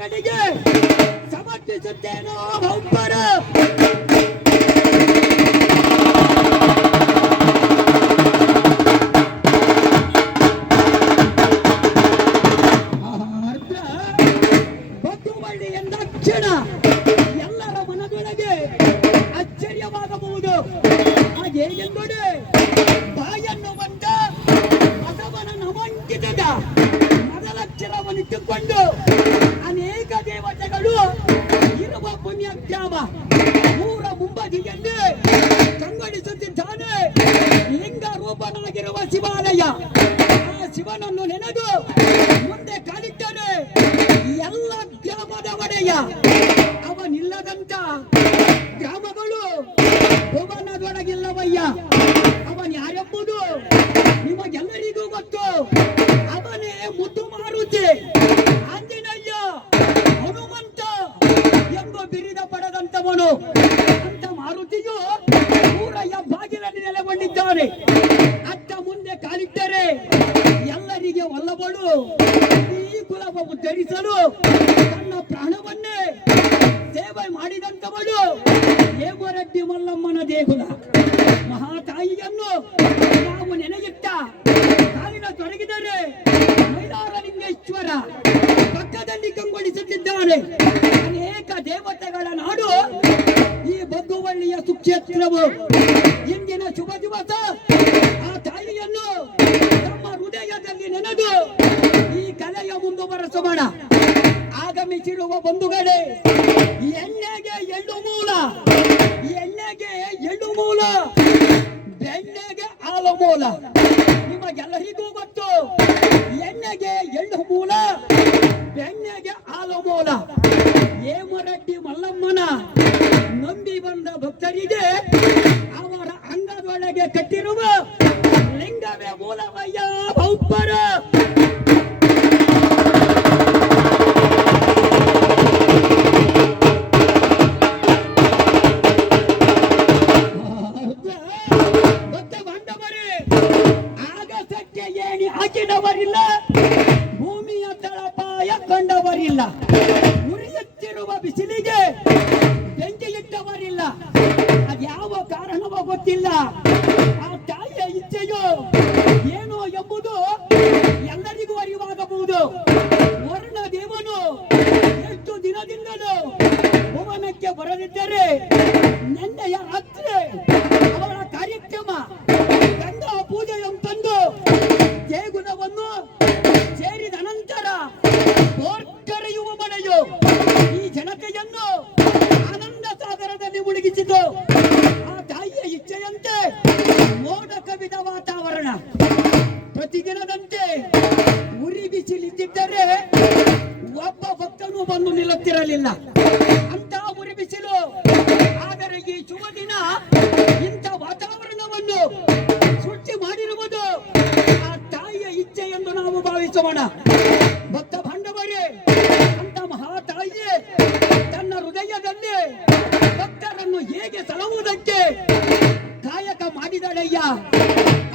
ಪಾದಗಳಿಗೆ ಸಮರ್ಪಿಸುತ್ತೇನೋ ಒಬ್ಬರ ಬಗ್ಗುವಳ್ಳಿ ಎಂದ ಕ್ಷಣ ಎಲ್ಲರ ಮನದೊಳಗೆ ಆಶ್ಚರ್ಯವಾಗಬಹುದು. ಹಾಗೇನೆಂದರೆ ಬಾಯನ್ನು ಬಂದ ಬಸವನ ನಮಂಕಿತದ ಮೊದಲಕ್ಷರವನ್ನಿಟ್ಟುಕೊಂಡು ಅನೇಕ ದೇವತೆಗಳು ಇರುವ ಪುಣ್ಯಗ್ರಾಮ ಊರ ಮುಂಬದಿಯಲ್ಲಿ ಕಂಗೊಳಿಸುತ್ತಿದ್ದಾನೆ ಲಿಂಗ ರೂಪನಾಗಿರುವ ಶಿವಾಲಯ. ಆ ಶಿವನನ್ನು ನೆನೆದು ಮುಂದೆ ಕಾಲಿಟ್ಟರೆ ಎಲ್ಲ ಗ್ರಾಮದ ಒಡೆಯ. ಅವನಿಲ್ಲದಂತ ಗ್ರಾಮಗಳು ಭುವನದೊಳಗಿಲ್ಲವಯ್ಯ. ಅವನ್ ಯಾರೆಂಬುದು ನಿಮಗೆಲ್ಲರಿಗೂ ಗೊತ್ತು. ಅವನೇ ಮುದ್ದು ಮಾರುತಿ, ಆಂಜನೇಯ, ಹನುಮಂತ ಎಂಬ ಬಿರಿದ ಪಡೆದಂತವನು. ಅಂತ ಮಾರುತಿಯು ಊರಯ್ಯ ಬಾಗಿಲಲ್ಲಿ ನೆಲೆಗೊಂಡಿದ್ದಾನೆ. ಅತ್ತ ಮುಂದೆ ಕಾಲಿಟ್ಟರೆ ಎಲ್ಲರಿಗೆ ಒಲ್ಲಬಳು ಈ ಕುಲವನ್ನು ಧರಿಸಲು ತನ್ನ ಪ್ರಾಣವನ್ನೇ ಸೇವೆ ಮಾಡಿದಂತವಳು ಹೇಮರೆಡ್ಡಿ ಮಲ್ಲಮ್ಮನ ದೇಗುಲ. ಮಹಾತಾಯಿಯನ್ನು ನಾವು ನೆನೆಯಿಟ್ಟ ಕಾಲಿನ ತೊಡಗಿದರೆ ಮೈಲಾರಲಿಂಗೇಶ್ವರ ಪಕ್ಕದಲ್ಲಿ ಕಂಗೊಳಿಸುತ್ತಿದ್ದಾನೆ. ಅನೇಕ ದೇವತೆಗಳ ನಾಡು ಈ ಬಗ್ಗುವಳ್ಳಿಯ ಸುಕ್ಷೇತ್ರವು. ಇಂದಿನ ಶುಭ ದಿವಸ ಆ ತಾಯಿಯನ್ನು ನಮ್ಮ ಹೃದಯದಲ್ಲಿ ನೆನೆದು ಈ ಕಲೆಯ ಮುಂದುವರೆಸೋಣ. ಆಗಮಿಸಿರುವ ಬಂಧುಗಳೇ, ಎಣ್ಣೆಗೆ ಎಳ್ಳು ಮೂಲ, ಎಣ್ಣೆಗೆ ಎಳ್ಳು ಮೂಲ, ಬೆಣ್ಣೆಗೆ ಹಾಲು ಮೂಲ. ನಿಮಗೆಲ್ಲರಿಗೂ ಗೊತ್ತು, ಎಣ್ಣೆಗೆ ಎಳ್ಳು ಮೂಲ, ಬೆಣ್ಣೆಗೆ ಹಾಲು ಮೂಲ. ಹೇಮರೆಡ್ಡಿ ಮಲ್ಲಮ್ಮನ ನಂಬಿ ಬಂದ ಭಕ್ತರಿಗೆ ಅವರ ಅಂಗದೊಳಗೆ ಕಟ್ಟಿರುವ ಲಿಂಗವೇ ಮೂಲವಯ್ಯ ಒಬ್ಬರ. ಹಾಕಿದವರಿಲ್ಲ, ಭೂಮಿಯ ತಳಪಾಯ ಕಂಡವರಿಲ್ಲ, ಉರಿಯುತ್ತಿರುವ ಬಿಸಿಲಿಗೆ ಬೆಂಕಿ ಇಟ್ಟವರಿಲ್ಲ. ಅದ್ಯಾವ ಕಾರಣವೋ ಗೊತ್ತಿಲ್ಲ. ಆ ತಾಯಿಯ ಇಚ್ಛೆಯು ಏನು ಎಂಬುದು ಎಲ್ಲರಿಗೂ ಅರಿವಾಗಬಹುದು. ವರ್ಣ ದೇವನು ಎಷ್ಟು ದಿನದಿಂದಲೂ ಭುವನಕ್ಕೆ ಬರದಿದ್ದರೆ ನೆನ್ನೆಯ ರಾತ್ರಿ ಅವಳ ಕಾರ್ಯಕ್ರಮ ಗಂಗಾ ಪೂಜೆಯಂತಂದು ದೇಗುಲವನ್ನು ಸೇರಿದ ನಂತರ ಕರೆಯುವ ಮಳೆಯು ಈ ಜನತೆಯನ್ನು ಆನಂದ ಸಾಗರದಲ್ಲಿ ಮುಳುಗಿಸಿತು. ಆ ತಾಯಿಯ ಇಚ್ಛೆಯಂತೆ ಮೋಡ ಕವಿದ ವಾತಾವರಣ. ಪ್ರತಿದಿನದಂತೆ ಉರಿ ಬಿಸಿಲಿದ್ದರೆ ಒಬ್ಬ ಭಕ್ತನು ಬಂದು ನಿಲ್ಲುತ್ತಿರಲಿಲ್ಲ. ಅಂತ ಉರಿ ಬಿಸಿಲು. ಆದರೆ ಈ ಶುಭ ದಿನ ಇಂಥ ವಾತಾವರಣವನ್ನು ಸೃಷ್ಟಿ ಮಾಡಿರುವುದು ಆ ತಾಯಿಯ ಇಚ್ಛೆ ಎಂದು ನಾವು ಭಾವಿಸೋಣ. ಭಕ್ತ ಬಾಂಧವರೇ, ಅಂತ ಮಹಾತಾಯಿಯೇ ತನ್ನ ಹೃದಯದಲ್ಲಿ ಭಕ್ತರನ್ನು ಹೇಗೆ ಸಲಹುವುದಕ್ಕೆ ಕಾಯಕ ಮಾಡಿದಳಯ್ಯ.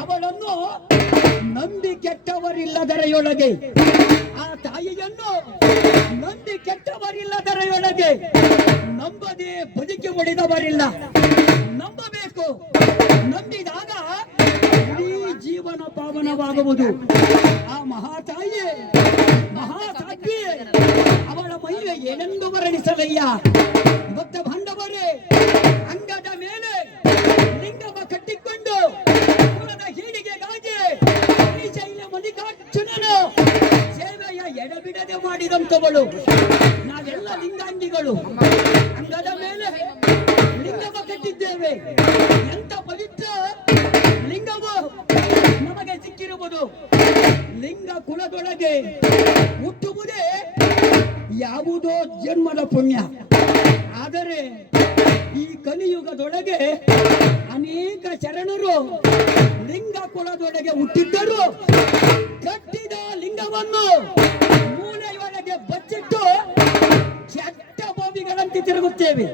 ಅವಳನ್ನು ನಂಬಿ ಕೆಟ್ಟವರಿಲ್ಲದರೆಯೊಳಗೆ, ಆ ತಾಯಿಯನ್ನು ನಂಬಿ ಕೆಟ್ಟವರಿಲ್ಲದರೆಯೊಳಗೆ ನಂಬದೆ ಬದುಕಿ ಉಳಿದವರಿಲ್ಲ. ನಂಬಬೇಕು. ನಂಬಿದಾಗ ಇಡೀ ಜೀವನ ಪಾವನವಾಗುವುದು. ಆ ಮಹಾತಾಯಿ ಮಹಾಸಾಧ್ವಿ, ಅವಳ ಮಹಿಳೆ ಏನೆಂದು ವರ್ಣಿಸಲಯ್ಯ. ಭಕ್ತ ಬಾಂಧವರೇ, ಅಂಗದ ಮೇಲೆ ಲಿಂಗವ ಕಟ್ಟಿಕೊಂಡು ಕುಲದ ಹೀಡಿಗೆಗಾಗಿ ಶ್ರೀಶೈಲ ಮಲ್ಲಿಕಾರ್ಜುನನ ಸೇವೆಯ ಎಡಬಿಡದೆ ಮಾಡಿದಂತವಳು. ನಾವೆಲ್ಲ ಲಿಂಗಾಂಗಿಗಳು. ಅಂಗದ ಮೇಲೆ ಲಿಂಗವ ಕಟ್ಟಿದ್ದೇವೆ. ಎಂತ ಪವಿತ್ರ ಲಿಂಗವು ನಮಗೆ ಸಿಕ್ಕಿರುವುದು. ಲಿಂಗ ಕುಲದೊಳಗೆ ಹುಟ್ಟುವುದೇ ಯಾವುದೋ ಜನ್ಮದ ಪುಣ್ಯ. ಆದರೆ ಈ ಕಲಿಯುಗದೊಳಗೆ ಅನೇಕ ಶರಣರು ಲಿಂಗ ಕುಲದೊಳಗೆ ಹುಟ್ಟಿದ್ದರು. ಕಟ್ಟಿದ ಲಿಂಗವನ್ನು ಮೂಲೆಯೊಳಗೆ ಬಚ್ಚಿಟ್ಟು ಕೆಟ್ಟ ಬೋಬಿಗಳಂತೆ ತಿರುಗುತ್ತೇವೆ.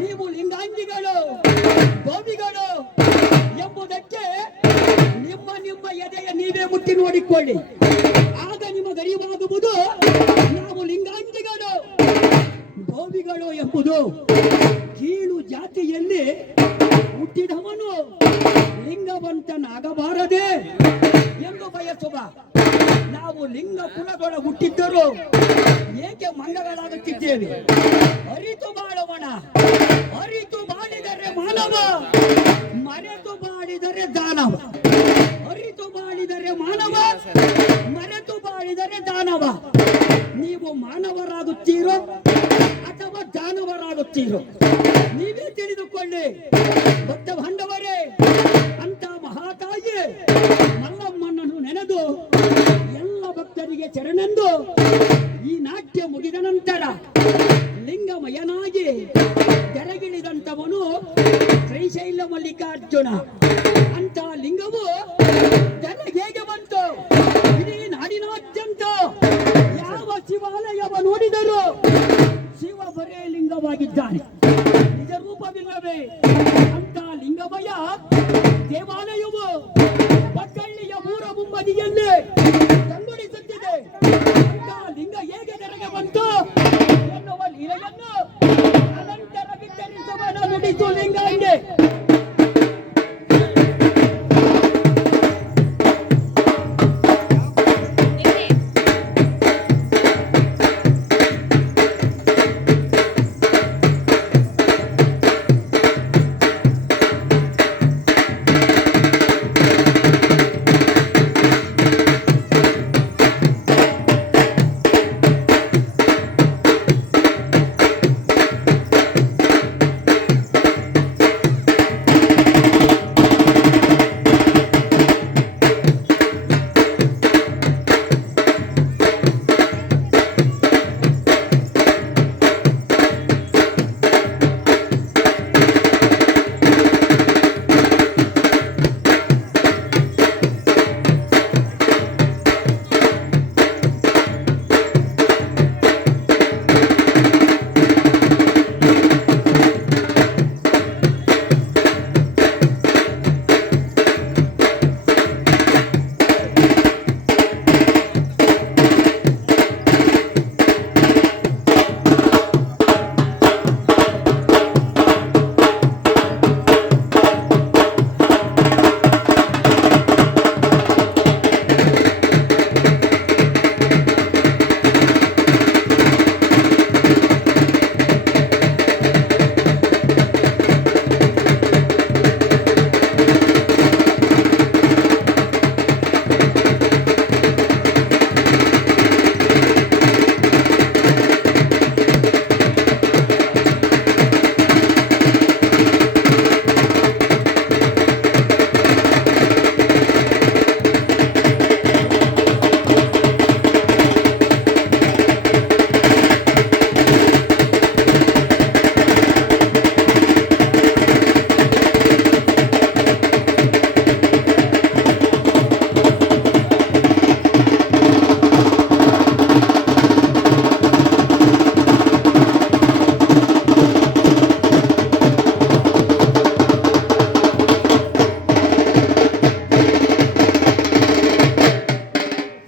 ನೀವು ಲಿಂಗಾಂಗಿಗಳು, ಬೋಬಿಗಳು ಎಂಬುದಕ್ಕೆ ನಿಮ್ಮ ನಿಮ್ಮ ಎದೆಯ ನೀವೇ ಮುಟ್ಟಿ ನೋಡಿಕೊಳ್ಳಿ. ಆಗ ನಿಮಗರಿವಾಗುವುದು ನಾವು ಲಿಂಗಾಂಗಿಗಳು. ಧೋಬಿಗಳು ಎಂಬುದು ಕೀಳು ಜಾತಿಯಲ್ಲಿ ಹುಟ್ಟಿದವನು ಲಿಂಗವಂತನಾಗಬಾರದೆ ಎಂದು ಬಯಸುವ ನಾವು ಲಿಂಗ ಕುಲಗಳ ಹುಟ್ಟಿದ್ದರೂ ಏಕೆ ಮಂಗಗಳಾಗುತ್ತಿದ್ದೇವೆ? ಅರಿತು ಬಾಳೋಣ. ಅರಿತು ಬಾಳಿದರೆ ಮಾನವ, ಮರೆತು ಬಾಳಿದರೆ ದಾನವ. ಅರಿತು ಬಾಳಿದರೆ ಮಾನವ, ಮರೆತು ಬಾಳಿದರೆ ದಾನವ. ನೀವು ಮಾನವರಾಗುತ್ತೀರೋ ಅಥವಾ ದಾನವರಾಗುತ್ತೀರೋ ನೀವೇ ತಿಳಿದುಕೊಳ್ಳಿ. ಭಕ್ತ ಬಾಂಧವರೇ, ಅಂತ ಮಹಾತಾಯಿ ಮಲ್ಲಮ್ಮನನ್ನು ನೆನೆದು ಎಲ್ಲ ಭಕ್ತರಿಗೆ ಶರಣೆಂದು ಈ ನಾಟ್ಯ ಮುಗಿದ ನಂತರ ಲಿಂಗಮಯನಾಗಿ ತೆರೆಗಿಳಿದಂತವನು ಶ್ರೀಶೈಲ ಮಲ್ಲಿಕಾರ್ಜುನ. ಅಂತ ಲಿಂಗವು ತೆರೆಗೆ ಹೇಗೆ ಬಂತು? ಇಡೀ ನಾಡಿನಾದ್ಯಂತ ಯಾವ ಶಿವಾಲಯವ ನೋಡಿದರೂ ಶಿವ ಬರೇ ಲಿಂಗವಾಗಿದ್ದಾನೆ, ನಿಜ ರೂಪವಿಲ್ಲವೇ? ಅಂತ ಲಿಂಗಮಯ ದೇವಾಲಯವು ಪಕ್ಕಳ್ಳಿಯ ಮೂರ ಮುಂಬದಿಯಲ್ಲಿ ಕಂಗೊಳಿಸುತ್ತಿದೆ.